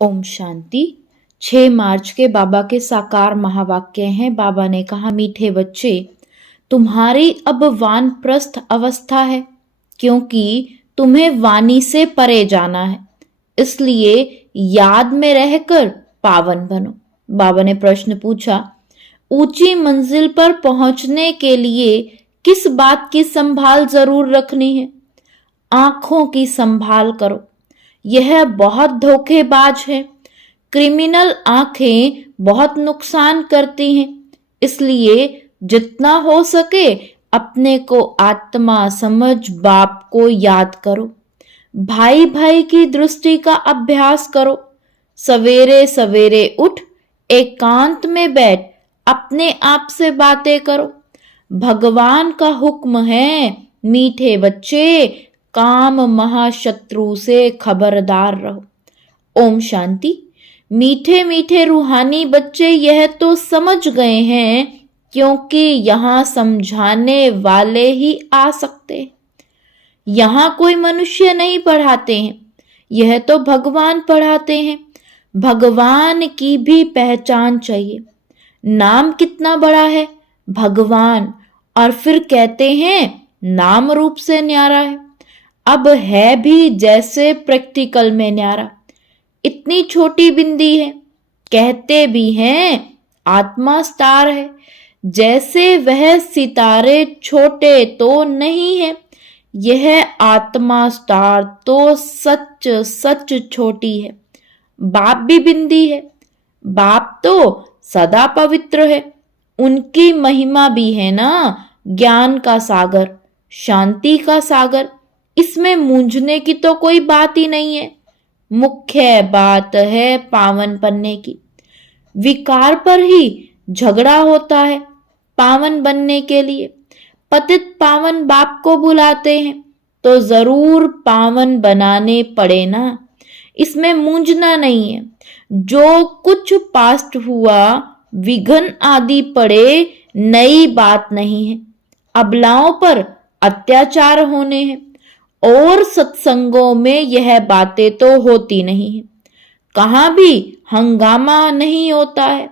ओम शांति। 6 मार्च के बाबा के साकार महावाक्य हैं। बाबा ने कहा, मीठे बच्चे, तुम्हारी अब वानप्रस्थ अवस्था है, क्योंकि तुम्हें वाणी से परे जाना है, इसलिए याद में रहकर पावन बनो। बाबा ने प्रश्न पूछा, ऊंची मंजिल पर पहुंचने के लिए किस बात की संभाल जरूर रखनी है? आंखों की संभाल करो। यह बहुत धोखेबाज है। क्रिमिनल आंखें बहुत नुकसान करती हैं, इसलिए जितना हो सके अपने को आत्मा समझ बाप को याद करो। भाई भाई की दृष्टि का अभ्यास करो। सवेरे सवेरे उठ एकांत में बैठ अपने आप से बातें करो। भगवान का हुक्म है, मीठे बच्चे, काम महाशत्रु से खबरदार रहो। ओम शांति। मीठे मीठे रूहानी बच्चे यह तो समझ गए हैं, क्योंकि यहाँ समझाने वाले ही आ सकते हैं। यहाँ कोई मनुष्य नहीं पढ़ाते हैं, यह तो भगवान पढ़ाते हैं। भगवान की भी पहचान चाहिए। नाम कितना बड़ा है, भगवान, और फिर कहते हैं नाम रूप से न्यारा है। अब है भी जैसे प्रैक्टिकल में न्यारा। इतनी छोटी बिंदी है, कहते भी हैं आत्मा स्टार है, जैसे वह सितारे छोटे तो नहीं है। यह आत्मा स्टार तो सच सच छोटी है। बाप भी बिंदी है। बाप तो सदा पवित्र है। उनकी महिमा भी है ना, ज्ञान का सागर, शांति का सागर। इसमें मूंझने की तो कोई बात ही नहीं है। मुख्य बात है पावन बनने की। विकार पर ही झगड़ा होता है पावन बनने के लिए। पतित पावन बाप को बुलाते हैं तो जरूर पावन बनाने पड़े ना, इसमें मूंझना नहीं है। जो कुछ पास्ट हुआ, विघ्न आदि पड़े, नई बात नहीं है। अबलाओं पर अत्याचार होने हैं, और सत्संगों में यह बातें तो होती नहीं है। कहाँ भी हंगामा नहीं होता है।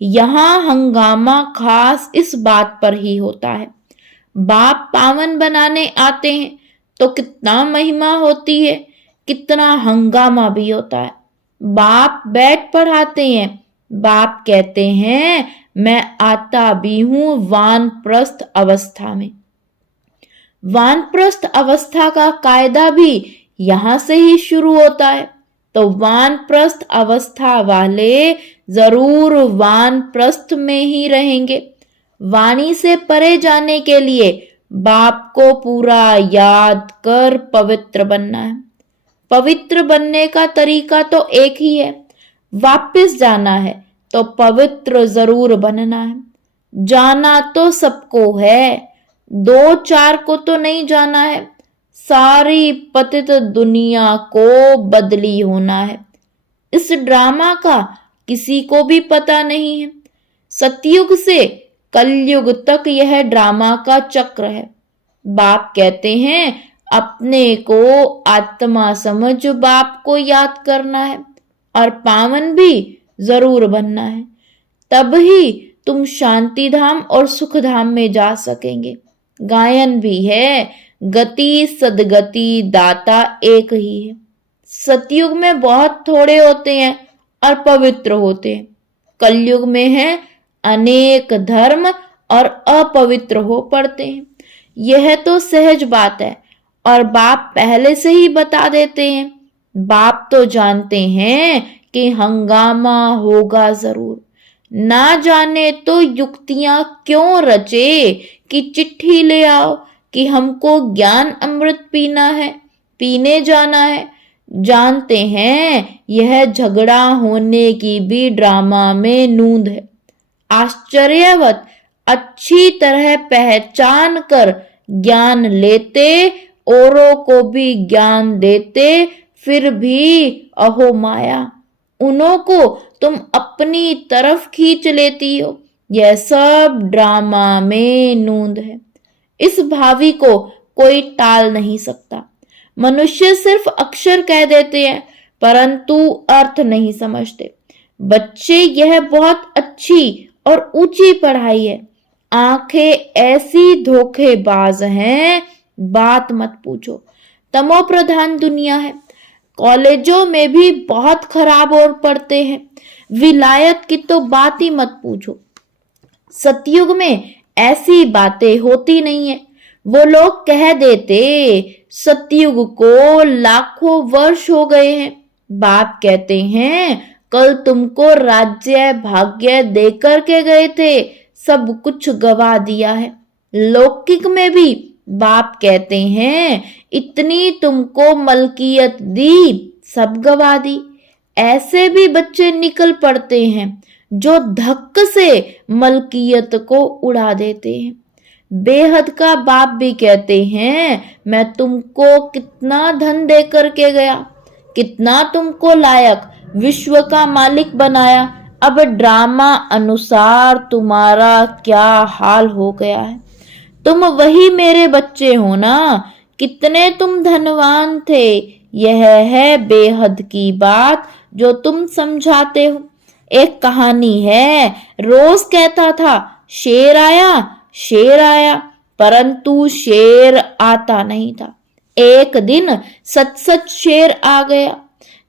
यहाँ हंगामा खास इस बात पर ही होता है। बाप पावन बनाने आते हैं तो कितना महिमा होती है, कितना हंगामा भी होता है। बाप बैठ पढ़ाते हैं। बाप कहते हैं मैं आता भी हूं वानप्रस्थ अवस्था में। वानप्रस्थ अवस्था का कायदा भी यहां से ही शुरू होता है। तो वानप्रस्थ अवस्था वाले जरूर वानप्रस्थ में ही रहेंगे। वाणी से परे जाने के लिए बाप को पूरा याद कर पवित्र बनना है। पवित्र बनने का तरीका तो एक ही है, वापस जाना है तो पवित्र जरूर बनना है। जाना तो सबको है, 2-4 को तो नहीं जाना है। सारी पतित दुनिया को बदली होना है। इस ड्रामा का किसी को भी पता नहीं है। सतयुग से कलयुग तक यह ड्रामा का चक्र है। बाप कहते हैं अपने को आत्मा समझ बाप को याद करना है और पावन भी जरूर बनना है। तब ही तुम शांति धाम और सुख धाम में जा सकेंगे। गायन भी है, गति सदगति दाता एक ही है। सतयुग में बहुत थोड़े होते हैं और पवित्र होते हैं। कलयुग में है अनेक धर्म और अपवित्र हो पड़ते हैं। यह तो सहज बात है और बाप पहले से ही बता देते हैं। बाप तो जानते हैं कि हंगामा होगा जरूर। ना जाने तो युक्तियां क्यों रचे कि चिट्ठी ले आओ कि हमको ज्ञान अमृत पीना है, पीने जाना है। जानते हैं यह झगड़ा होने की भी ड्रामा में नूंद है। आश्चर्यवत अच्छी तरह पहचान कर ज्ञान लेते, औरों को भी ज्ञान देते, फिर भी अहो माया, उन्हों को तुम अपनी तरफ खींच लेती हो। यह सब ड्रामा में नूंद है। इस भावी को कोई टाल नहीं सकता। मनुष्य सिर्फ अक्षर कह देते हैं, परंतु अर्थ नहीं समझते। बच्चे, यह बहुत अच्छी और ऊंची पढ़ाई है। आंखें ऐसी धोखेबाज हैं, बात मत पूछो। तमो प्रधान दुनिया है। कॉलेजों में भी बहुत खराब और पढ़ते हैं। विलायत की तो बात ही मत पूछो। सतयुग में ऐसी बातें होती नहीं है। वो लोग कह देते सतयुग को लाखों वर्ष हो गए हैं। बाप कहते हैं कल तुमको राज्य भाग्य देकर के गए थे, सब कुछ गवा दिया है। लौकिक में भी बाप कहते हैं इतनी तुमको मलकियत दी, सब गवा दी। ऐसे भी बच्चे निकल पड़ते हैं जो धक्क से मलकियत को उड़ा देते हैं। बेहद का बाप भी कहते हैं मैं तुमको कितना धन दे करके गया, कितना तुमको लायक विश्व का मालिक बनाया, अब ड्रामा अनुसार तुम्हारा क्या हाल हो गया है। तुम वही मेरे बच्चे हो ना, कितने तुम धनवान थे। यह है बेहद की बात जो तुम समझाते हो। एक कहानी है, रोज कहता था शेर आया शेर आया, परंतु शेर आता नहीं था। एक दिन सच सच शेर आ गया।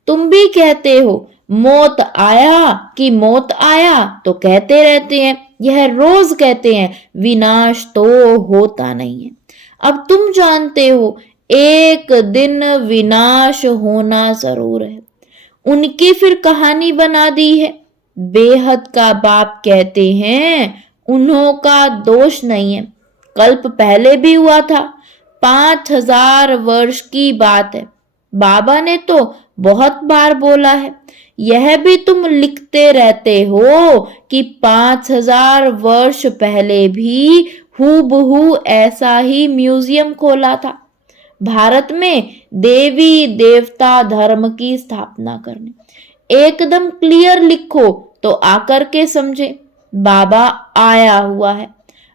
तुम भी कहते हो मौत आया कि मौत आया, तो कहते रहते हैं, यह रोज कहते हैं, विनाश तो होता नहीं है। अब तुम जानते हो एक दिन विनाश होना जरूर है। उनकी फिर कहानी बना दी है। बेहद का बाप कहते हैं उन्हों का दोष नहीं है, कल्प पहले भी हुआ था, 5000 वर्ष की बात है। बाबा ने तो बहुत बार बोला है। यह भी तुम लिखते रहते हो कि 5000 वर्ष पहले भी हूबहू ऐसा ही म्यूजियम खोला था, भारत में देवी देवता धर्म की स्थापना करने। एकदम क्लियर लिखो तो आकर के समझे। बाबा आया हुआ है।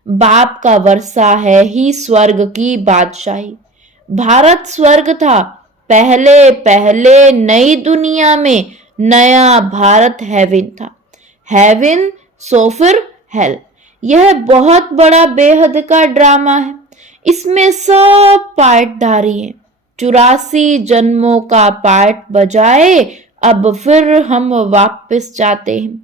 बाप का वर्षा है ही स्वर्ग की बादशाही। भारत स्वर्ग था, पहले पहले नई दुनिया में नया भारत हेवन था। हेवन सो फिर हेल। यह बहुत बड़ा बेहद का ड्रामा है। इसमें सब पार्टधारी हैं। 84 जन्मों का पार्ट बजाए अब फिर हम वापस जाते हैं।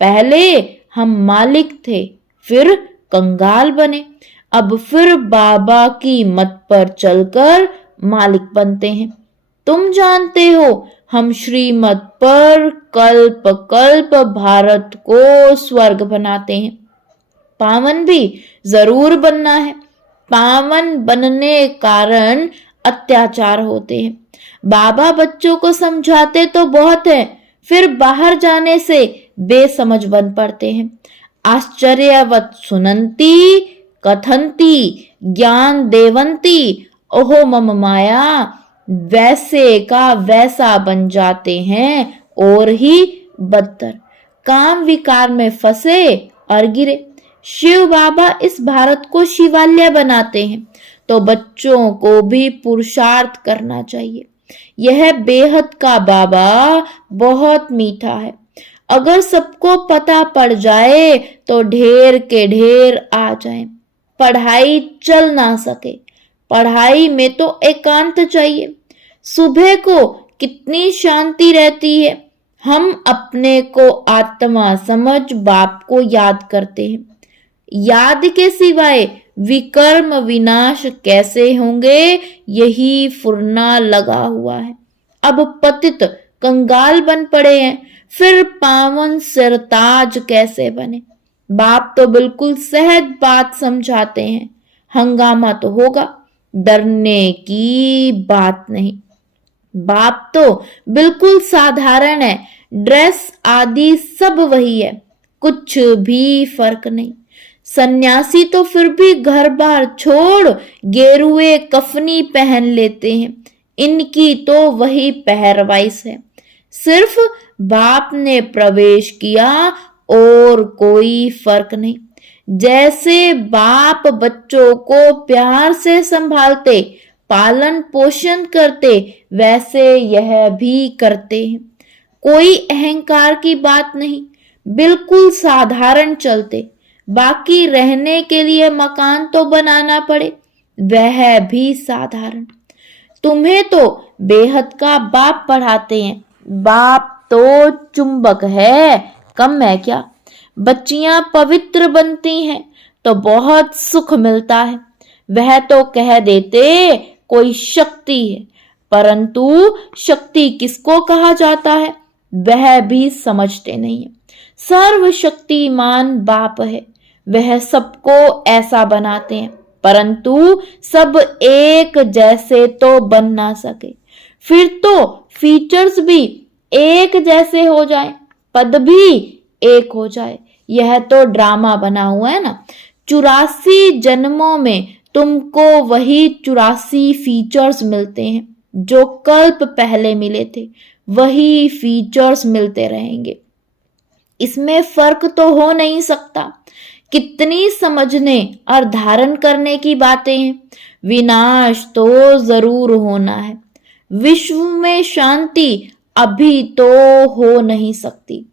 पहले हम मालिक थे, फिर कंगाल बने, अब फिर बाबा की मत पर चलकर मालिक बनते हैं। तुम जानते हो हम श्रीमत पर कल्प कल्प भारत को स्वर्ग बनाते हैं। पावन भी जरूर बनना है। पावन बनने कारण अत्याचार होते हैं। बाबा बच्चों को समझाते तो बहुत है, फिर बाहर जाने से बेसमझ बन पड़ते हैं। आश्चर्यवत सुनंती कथंती ज्ञान देवंती ओहो मम माया, वैसे का वैसा बन जाते हैं और ही बदतर। काम विकार में फंसे और गिरे। शिव बाबा इस भारत को शिवालय बनाते हैं, तो बच्चों को भी पुरुषार्थ करना चाहिए। यह बेहद का बाबा बहुत मीठा है। अगर सबको पता पड़ जाए तो ढेर के ढेर आ जाए, पढ़ाई चल ना सके। पढ़ाई में तो एकांत चाहिए। सुबह को कितनी शांति रहती है। हम अपने को आत्मा समझ बाप को याद करते हैं। याद के सिवाय विकर्म विनाश कैसे होंगे, यही फुरना लगा हुआ है। अब पतित कंगाल बन पड़े हैं, फिर पावन सिरताज कैसे बने। बाप तो बिल्कुल सहज बात समझाते हैं। हंगामा तो होगा, डरने की बात नहीं। बाप तो बिल्कुल साधारण है, ड्रेस आदि सब वही है, कुछ भी फर्क नहीं। सन्यासी तो फिर भी घर बार छोड़ गेरुए कफनी पहन लेते हैं। इनकी तो वही पहरवाइस है। सिर्फ बाप ने प्रवेश किया और कोई फर्क नहीं। जैसे बाप बच्चों को प्यार से संभालते, पालन पोषण करते वैसे यह भी करते हैं। कोई अहंकार की बात नहीं, बिल्कुल साधारण चलते। बाकी रहने के लिए मकान तो बनाना पड़े, वह भी साधारण। तुम्हें तो बेहद का बाप पढ़ाते हैं। बाप तो चुंबक है, कम है क्या? बच्चियां पवित्र बनती हैं तो बहुत सुख मिलता है। वह तो कह देते कोई शक्ति है, परंतु शक्ति किसको कहा जाता है वह भी समझते नहीं है। सर्वशक्तिमान बाप है, वह सबको ऐसा बनाते हैं, परंतु सब एक जैसे तो बन ना सके। फिर तो फीचर्स भी एक जैसे हो जाए, पद भी एक हो जाए। यह तो ड्रामा बना हुआ है ना। 84 जन्मों में तुमको वही 84 फीचर्स मिलते हैं जो कल्प पहले मिले थे, वही फीचर्स मिलते रहेंगे। इसमें फर्क तो हो नहीं सकता। कितनी समझने और धारण करने की बातें हैं। विनाश तो जरूर होना है। विश्व में शांति अभी तो हो नहीं सकती।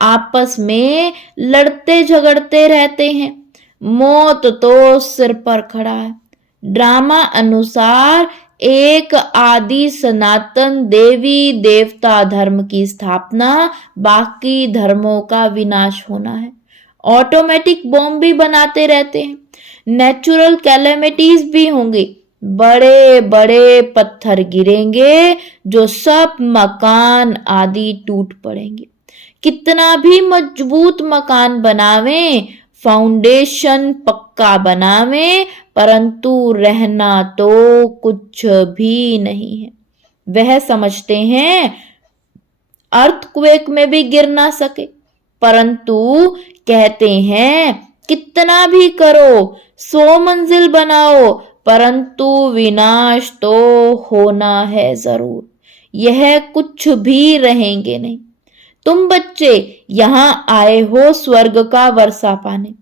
आपस में लड़ते झगड़ते रहते हैं। मौत तो सिर पर खड़ा है। ड्रामा अनुसार एक आदि सनातन देवी देवता धर्म की स्थापना, बाकी धर्मों का विनाश होना है। ऑटोमेटिक बॉम्ब भी बनाते रहते हैं। नेचुरल कैलेमिटीज भी होंगी। बड़े बड़े पत्थर गिरेंगे जो सब मकान आदि टूट पड़ेंगे। कितना भी मजबूत मकान बनावें, फाउंडेशन पक्का बनावें, परंतु रहना तो कुछ भी नहीं है। वह समझते हैं अर्थक्वेक में भी गिर ना सके, परंतु कहते हैं कितना भी करो, 100 मंजिल बनाओ, परंतु विनाश तो होना है जरूर। यह कुछ भी रहेंगे नहीं। तुम बच्चे यहां आए हो स्वर्ग का वर्षा पाने।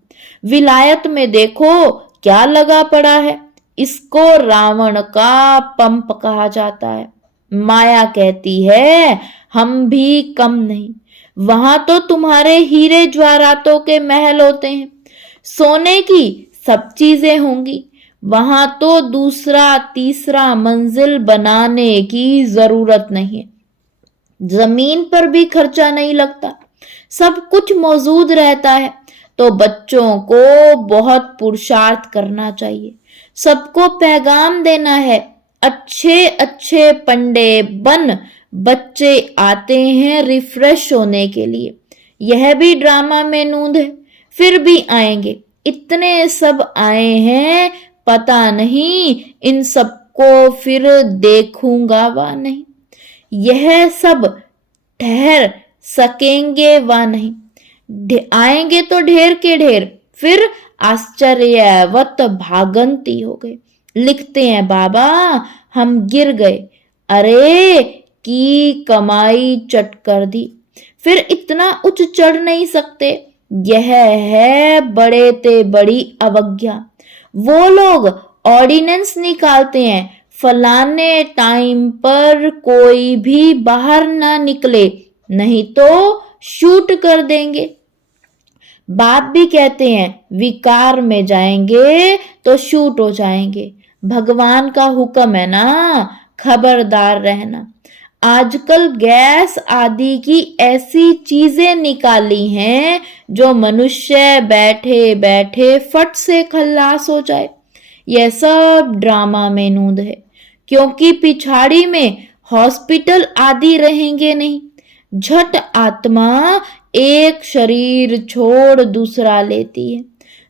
विलायत में देखो क्या लगा पड़ा है। इसको रावण का पंप कहा जाता है। माया कहती है हम भी कम नहीं। वहां तो तुम्हारे हीरे ज्वारातों के महल होते हैं, सोने की सब चीजें होंगी। वहां तो दूसरा तीसरा मंजिल बनाने की जरूरत नहीं है। जमीन पर भी खर्चा नहीं लगता, सब कुछ मौजूद रहता है। तो बच्चों को बहुत पुरुषार्थ करना चाहिए, सबको पैगाम देना है। अच्छे अच्छे पंडे बन बच्चे आते हैं रिफ्रेश होने के लिए। यह भी ड्रामा में नूंद है, फिर भी आएंगे। इतने सब आए हैं, पता नहीं इन सबको फिर देखूंगा व नहीं। यह सब ठहर सकेंगे व नहीं। आएंगे तो ढेर के ढेर, फिर आश्चर्यवत भागंती हो गए। लिखते हैं बाबा हम गिर गए, अरे की कमाई चट कर दी। फिर इतना उच्च चढ़ नहीं सकते। यह है बड़े ते बड़ी अवज्ञा। वो लोग ऑर्डिनेंस निकालते हैं, फलाने टाइम पर कोई भी बाहर ना निकले, नहीं तो शूट कर देंगे। बाप भी कहते हैं विकार में जाएंगे तो शूट हो जाएंगे। भगवान का हुक्म है ना, खबरदार रहना। आजकल गैस आदि की ऐसी चीजें निकाली हैं जो मनुष्य बैठे बैठे फट से खल्लास हो जाए। यह सब ड्रामा में नूंद है, क्योंकि पिछाड़ी में हॉस्पिटल आदि रहेंगे नहीं। झट आत्मा एक शरीर छोड़ दूसरा लेती है।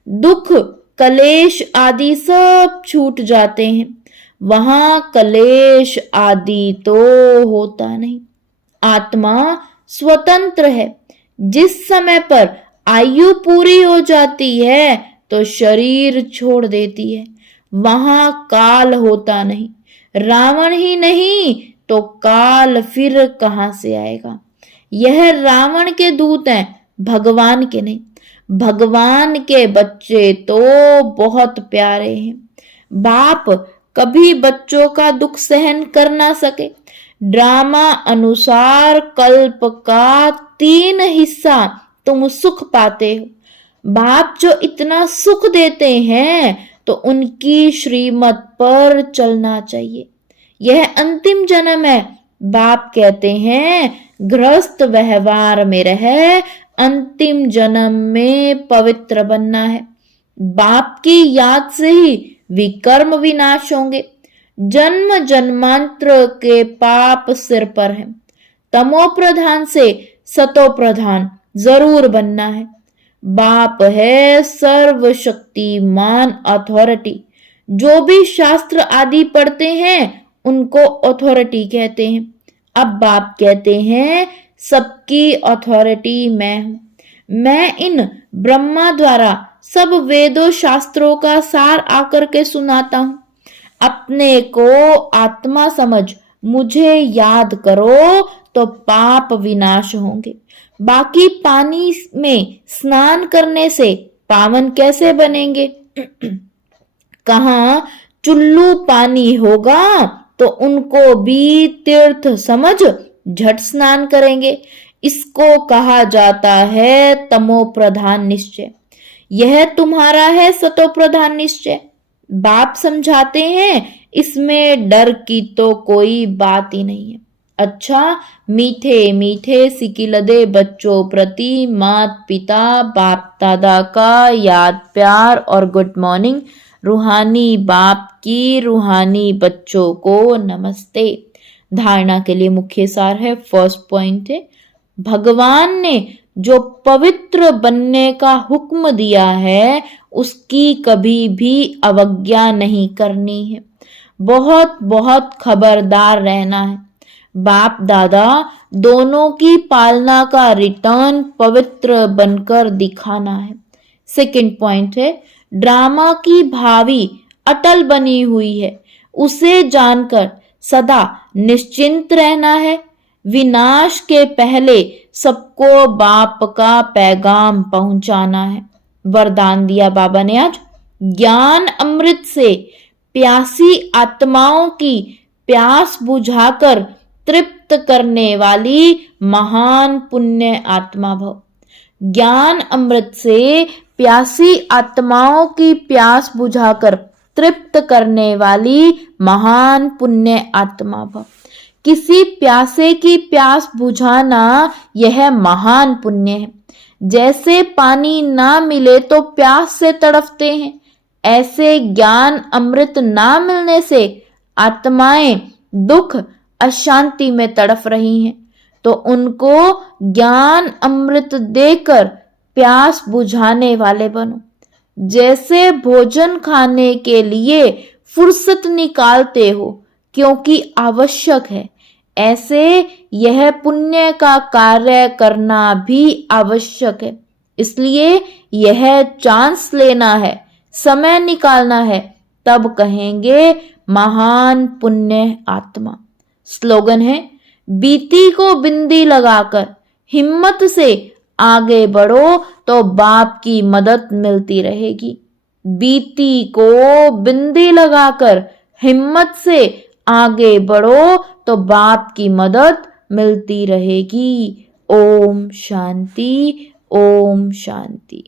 दुख कलेश आदि सब छूट जाते हैं। वहां कलेश आदि तो होता नहीं। आत्मा स्वतंत्र है। जिस समय पर आयु पूरी हो जाती है तो शरीर छोड़ देती है। वहां काल होता नहीं। रावण ही नहीं तो काल फिर कहां से आएगा। यह रावण के दूत हैं, भगवान के नहीं। भगवान के बच्चे तो बहुत प्यारे हैं। बाप कभी बच्चों का दुख सहन कर ना सके। ड्रामा अनुसार कल्प का 3 हिस्सा तुम सुख पाते हो। बाप जो इतना सुख देते हैं तो उनकी श्रीमत पर चलना चाहिए। यह अंतिम जन्म है। बाप कहते हैं गृहस्थ व्यवहार में रह अंतिम जन्म में पवित्र बनना है। बाप की याद से ही विकर्म विनाश होंगे। जन्म जन्मांतर के पाप सिर पर है। तमो प्रधान से सतो प्रधान जरूर बनना है। बाप है सर्वशक्तिमान अथॉरिटी। जो भी शास्त्र आदि पढ़ते हैं उनको अथॉरिटी कहते हैं। अब बाप कहते हैं सबकी अथॉरिटी मैं हूं। मैं इन ब्रह्मा द्वारा सब वेदों शास्त्रों का सार आकर के सुनाता हूं। अपने को आत्मा समझ मुझे याद करो तो पाप विनाश होंगे। बाकी पानी में स्नान करने से पावन कैसे बनेंगे? कहाँ चुल्लू पानी होगा तो उनको भी तीर्थ समझ झट स्नान करेंगे। इसको कहा जाता है तमो प्रधान निश्चय। यह तुम्हारा है सतो प्रधान निश्चय। बाप समझाते हैं इसमें डर की तो कोई बात ही नहीं है। अच्छा, मीठे मीठे सिकिलदे बच्चों प्रति माता पिता बाप दादा का याद प्यार और गुड मॉर्निंग। रूहानी बाप की रूहानी बच्चों को नमस्ते। धारणा के लिए मुख्य सार है। फर्स्ट पॉइंट है भगवान ने जो पवित्र बनने का हुक्म दिया है उसकी कभी भी अवज्ञा नहीं करनी है। बहुत बहुत खबरदार रहना है। बाप दादा दोनों की पालना का रिटर्न पवित्र बनकर दिखाना है। सेकंड पॉइंट है ड्रामा की भावी अटल बनी हुई है। उसे जानकर सदा निश्चिंत रहना है। विनाश के पहले सबको बाप का पैगाम पहुंचाना है। वरदान दिया बाबा ने आज ज्ञान अमृत से प्यासी आत्माओं की प्यास बुझाकर तृप्त करने वाली महान पुण्य आत्मा भव। ज्ञान अमृत से प्यासी आत्माओं की प्यास बुझाकर तृप्त करने वाली महान पुण्य आत्मा भव। किसी प्यासे की प्यास बुझाना यह महान पुण्य है। जैसे पानी ना मिले तो प्यास से तड़पते हैं, ऐसे ज्ञान अमृत ना मिलने से आत्माएं दुख अशांति में तड़प रही हैं। तो उनको ज्ञान अमृत देकर प्यास बुझाने वाले बनो। जैसे भोजन खाने के लिए फुर्सत निकालते हो क्योंकि आवश्यक है, ऐसे यह पुण्य का कार्य करना भी आवश्यक है। इसलिए यह चांस लेना है, समय निकालना है, तब कहेंगे महान पुण्य आत्मा। स्लोगन है बीती को बिंदी लगाकर हिम्मत से आगे बढ़ो तो बाप की मदद मिलती रहेगी। बीती को बिंदी लगाकर हिम्मत से आगे बढ़ो तो बाप की मदद मिलती रहेगी। ओम शांति, ओम शांति।